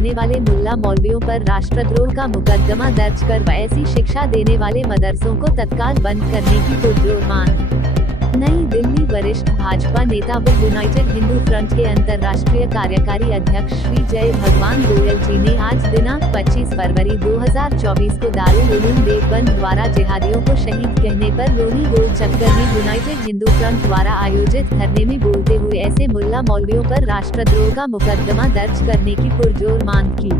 जाने वाले मुल्ला मौलवियों पर राष्ट्रद्रोह का मुकदमा दर्ज कर ऐसी शिक्षा देने वाले मदरसों को तत्काल बंद करने की पुरजोर मांग। नई दिल्ली। वरिष्ठ भाजपा नेता व यूनाइटेड हिंदू फ्रंट के अंतर्राष्ट्रीय कार्यकारी अध्यक्ष श्री जय भगवान गोयल जी ने आज दिनांक 25 फरवरी 2024 को दारुल उलूम देवबंद द्वारा जिहादियों को शहीद कहने पर लोनी गोल चक्कर में यूनाइटेड हिंदू फ्रंट द्वारा आयोजित धरने में बोलते हुए ऐसे मुल्ला मौलवियों पर राष्ट्रद्रोह का मुकदमा दर्ज करने की पुरजोर मांग की।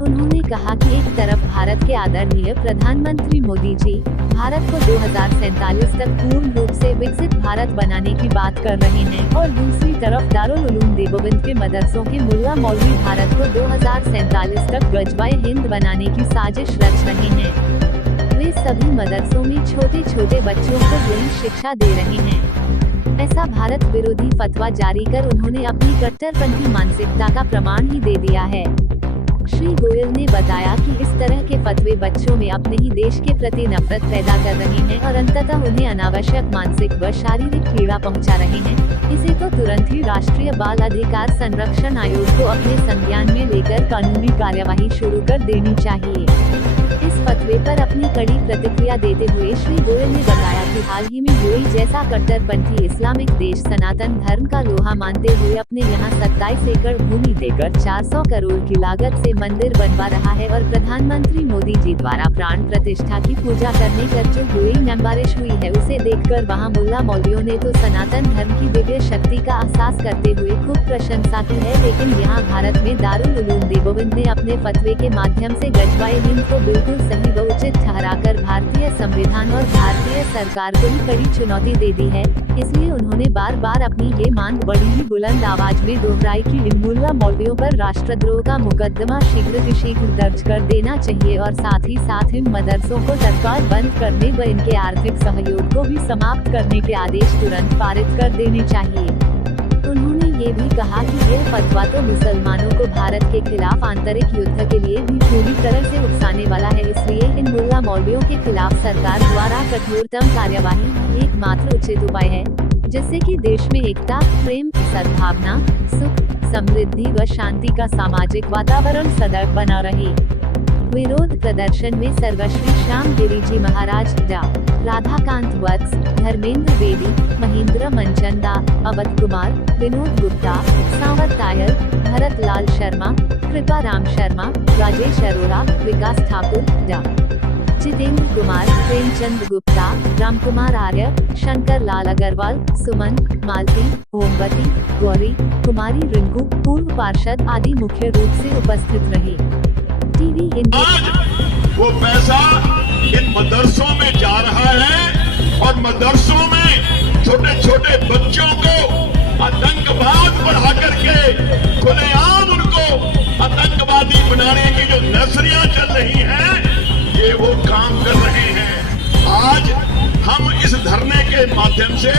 उन्होंने कहा कि एक तरफ भारत के आदरणीय प्रधानमंत्री मोदी जी भारत को 2047 तक पूर्ण रूप से विकसित भारत बनाने की बात कर रहे हैं और दूसरी तरफ दारुल उलूम देवबंद के मदरसों के मुल्ला मौलवी भारत को 2047 तक गजवाए हिंद बनाने की साजिश रच रहे हैं। वे सभी मदरसों में छोटे छोटे बच्चों को यही शिक्षा दे रहे हैं। ऐसा भारत विरोधी फतवा जारी कर उन्होंने अपनी कट्टरपंथी मानसिकता का प्रमाण ही दे दिया है। श्री गोयल ने बताया कि इस तरह के फतवे बच्चों में अपने ही देश के प्रति नफरत पैदा कर रहे हैं और अंततः उन्हें अनावश्यक मानसिक व शारीरिक पीड़ा पहुंचा रहे हैं। इसे तो तुरंत ही राष्ट्रीय बाल अधिकार संरक्षण आयोग को अपने संज्ञान में लेकर कानूनी कार्यवाही शुरू कर देनी चाहिए। इस फतवे पर अपनी कड़ी प्रतिक्रिया देते हुए श्री गोयल ने बताया कि हाल ही में यूएई जैसा कट्टरपंथी इस्लामिक देश सनातन धर्म का लोहा मानते हुए अपने यहाँ 27 एकड़ भूमि देकर 400 करोड़ की लागत से मंदिर बनवा रहा है और प्रधानमंत्री मोदी जी द्वारा प्राण प्रतिष्ठा की पूजा करने कर जो यूएई में बारिश हुई है उसे देखकर वहां मुल्ला मौलवियों ने तो सनातन धर्म की दिव्य शक्ति का एहसास करते हुए खूब प्रशंसा की है, लेकिन यहाँ भारत में दारुल उलूम देवबंद ने अपने फतवे के माध्यम से गजवाए हिंद को बिल्कुल सही व उचित ठहराकर भारतीय संविधान और भारतीय सरकार को ही कड़ी चुनौती दे दी है। इसलिए उन्होंने बार बार अपनी ये मांग बड़ी ही बुलंद आवाज में दोहराई कि इन मुल्ला मौलवियों पर राष्ट्रद्रोह का मुकदमा शीघ्र दर्ज कर देना चाहिए और साथ ही साथ इन मदरसों को तत्काल बंद करने व इनके आर्थिक सहयोग को भी समाप्त करने के आदेश तुरंत पारित कर देने चाहिए। उन्होंने ये भी कहा कि यह फतवा तो मुसलमानों को भारत के खिलाफ आंतरिक युद्ध के लिए भी पूरी तरह से उकसाने वाला है, इसलिए इन मुल्ला मौलवियों के खिलाफ सरकार द्वारा कठोरतम कार्यवाही एकमात्र उचित उपाय है, जिससे कि देश में एकता, प्रेम, सद्भावना, सुख, समृद्धि व शांति का सामाजिक वातावरण सदैव बना रहे। विरोध प्रदर्शन में सर्वश्री श्याम गिरी जी महाराज, डा. राधाकांत वत्स, धर्मेंद्र बेदी, महेंद्र मंचंदा, अवध कुमार, विनोद गुप्ता, सांवर तायल, भरत लाल शर्मा, कृपा राम शर्मा, राजेश अरोड़ा, विकास ठाकुर, डा. जितेंद्र कुमार, प्रेमचंद गुप्ता, राम कुमार आर्य, शंकर लाल अग्रवाल, सुमन, मालती, ओमवती, गौरी, कुमारी रिंकू, पूर्व पार्षद आदि मुख्य रूप से उपस्थित रहे। टीवी आज वो पैसा इन मदरसों में जा रहा है और मदरसों में छोटे छोटे बच्चों को आतंकवाद बढ़ा करके खुलेआम उनको आतंकवादी बनाने की जो नर्सरियां चल रही हैं, ये वो काम कर रहे हैं। आज हम इस धरने के माध्यम से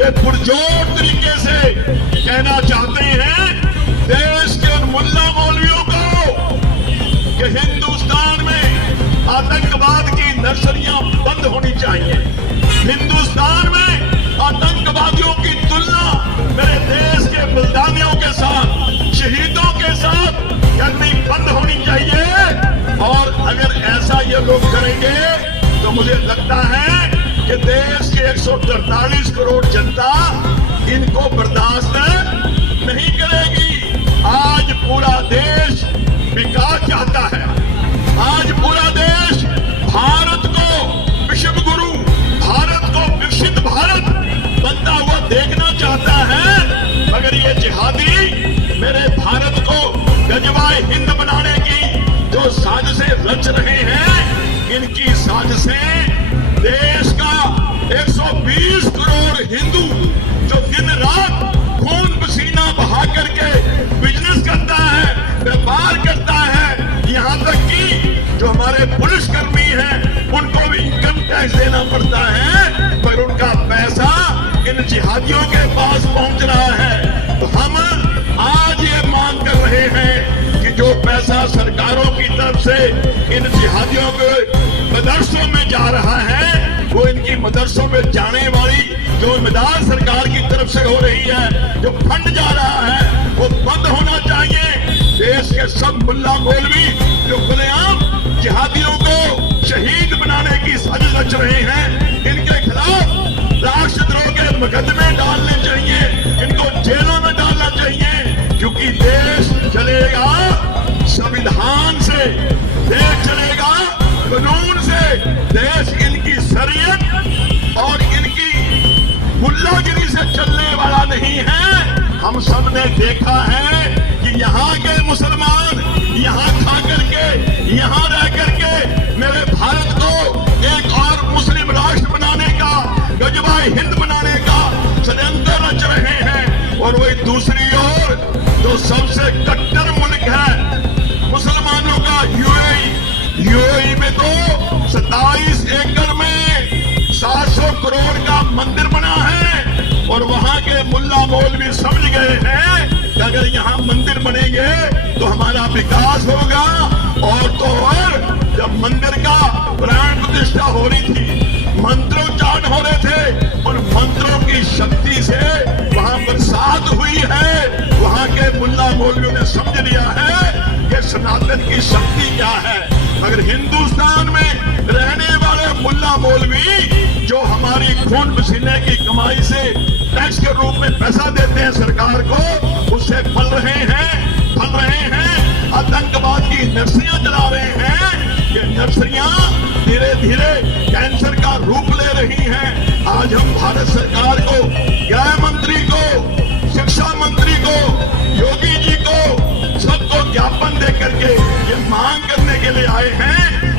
ये पुरजोर तरीके से कहना चाहते हैं देश के उन मुल्ला मौलवियों को कि हिंदुस्तान में आतंकवाद की नर्सरियां बंद होनी चाहिए। हिंदुस्तान में आतंकवादियों की तुलना मेरे देश के बलिदानियों के साथ, शहीदों के साथ करनी बंद होनी चाहिए। और अगर ऐसा ये लोग करेंगे तो मुझे लगता है कि देश के 143 करोड़ जनता इनको बर्दाश्त नहीं करेगी। आज पूरा देश विकास चाहता है, आज पूरा देश भारत को विश्व गुरु, भारत को विकसित भारत बनता हुआ देखना चाहता है, मगर ये जिहादी मेरे भारत को गजवाए हिंद बनाने की जो साजिशें रच रहे हैं, इनकी साजिशें देश का 120 करोड़ हिंदू जो दिन रात खून पसीना बहा करके बिजनेस करता है, व्यापार करता है, यहाँ तक कि जो हमारे पुलिसकर्मी हैं उनको भी इनकम टैक्स देना पड़ता है, पर उनका पैसा इन जिहादियों के पास पहुंच रहा है। तो हम आज ये मांग कर रहे हैं कि जो पैसा सरकारों की तरफ से इन जिहादियों के मदरसों में जा रहा है, वो इनकी मदरसों में जाने वाली जो इमदाद सरकार की तरफ से हो रही है, जो फंड जा रहा है, वो बंद होना चाहिए। देश के सब मुल्ला मौलवी जो खुलेआम जिहादियों को शहीद बनाने की साजिश रच रहे हैं, इनके खिलाफ राष्ट्रद्रोह के मुकदमे डालने चाहिए, इनको जेलों में डालना चाहिए, क्योंकि देश चलेगा संविधान से, देश चलेगा कानून से, देश इनकी शरीयत और इनकी मुल्लागिरी से चलने वाला नहीं है। हम सब ने देखा है कि यहाँ के मुसलमान यहाँ खा करके, यहाँ रह करके मेरे भारत को एक और मुस्लिम राष्ट्र बनाने का, गजबा हिंद बनाने का षड्यंत्र रच रहे हैं। और वही दूसरी ओर जो सबसे कट्टर मुल्क है मुसलमानों का यूएई में तो 27 एकड़ में 700 करोड़ का मंदिर बना है, और वहां के मुल्ला मौलवी समझ गए हैं कि अगर यहाँ मंदिर बनेंगे तो हमारा विकास होगा। और तो और जब मंदिर का प्राण प्रतिष्ठा हो रही थी, मंत्रोच्चारण हो रहे थे, और मंत्रों की शक्ति से वहां बरसात हुई है। वहां के मुल्ला मौलवियों ने समझ लिया है कि सनातन की शक्ति क्या है। अगर हिंदुस्तान में रहने वाले मुल्ला मौलवी जो हमारी खून पसीने की कमाई से टैक्स के रूप में पैसा देते हैं सरकार को, उससे फल रहे हैं आतंकवाद की नर्सरियां चला रहे हैं। ये नर्सरियां धीरे धीरे कैंसर का रूप ले रही हैं। आज हम भारत सरकार को, गृह मंत्री को, शिक्षा मंत्री को, योगी जी को, सबको ज्ञापन दे करके ये मांग करने के लिए आए हैं